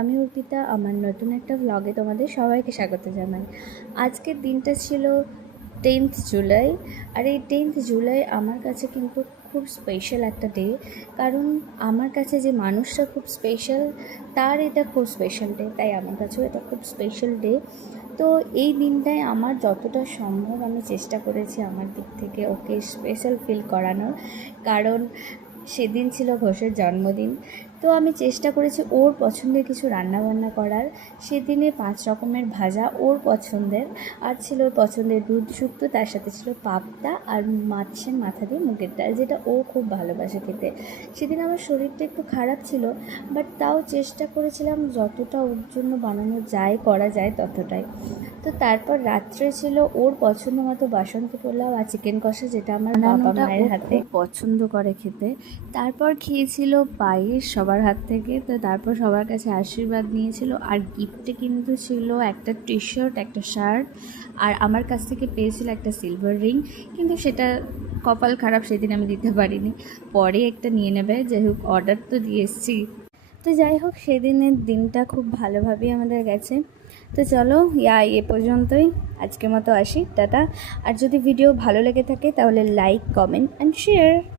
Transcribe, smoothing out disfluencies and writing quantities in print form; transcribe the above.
আমি অর্পিতা। আমার নতুন একটা ব্লগে তোমাদের সবাইকে স্বাগত জানাই। আজকের দিনটা ছিল 10th জুলাই। আর এই 10th জুলাই আমার কাছে কিন্তু খুব স্পেশাল একটা ডে, কারণ আমার কাছে যে মানুষটা খুব স্পেশাল তার এটা খুব স্পেশাল ডে, তাই আমার কাছেও এটা খুব স্পেশাল ডে। তো এই দিনটায় আমার যতটা সম্ভব আমি চেষ্টা করেছি আমার দিক থেকে ওকে স্পেশাল ফিল করানোর, কারণ সেদিন ছিল ঘোষের জন্মদিন। তো আমি চেষ্টা করেছি ওর পছন্দের কিছু রান্নাবান্না করার। সেদিনে 5 রকমের ভাজা ওর পছন্দের, আর ছিল ওর পছন্দের দুধ শুক্তো, তার সাথে ছিল পাবদা আর মাছের মাথা দিয়ে মুগের ডাল, যেটা ও খুব ভালোবাসে খেতে। সেদিন আমার শরীরটা একটু খারাপ ছিল, বাট তাও চেষ্টা করেছিলাম যতটা ওর জন্য বানানো যায়, করা যায় ততটাই। তো তারপর রাত্রে ছিল ওর পছন্দ মতো বাসন্তী পোলাও আর চিকেন কষা, যেটা আমার বাবা মায়ের হাতে পছন্দ করে খেতে। তারপর খেয়েছিল পায়েস সবার হাত থেকে। তো তারপর সবার কাছে আশীর্বাদ নিয়েছিল, আর গিফটে কিন্তু ছিল একটা টি শার্ট, একটা শার্ট, আর আমার কাছ থেকে পেয়েছিল একটা সিলভার রিং। কিন্তু সেটা কপাল খারাপ, সেদিন আমি দিতে পারিনি, পরে একটা নিয়ে নেবে। যাই হোক, অর্ডার তো দিয়ে এসেছি। তো যাই হোক, সেদিনের দিনটা খুব ভালোভাবেই আমাদের গেছে। তো চলো এ পর্যন্তই, আজকের মতো আসি, টাটা। আর যদি ভিডিও ভালো লেগে থাকে তাহলে লাইক, কমেন্ট অ্যান্ড শেয়ার।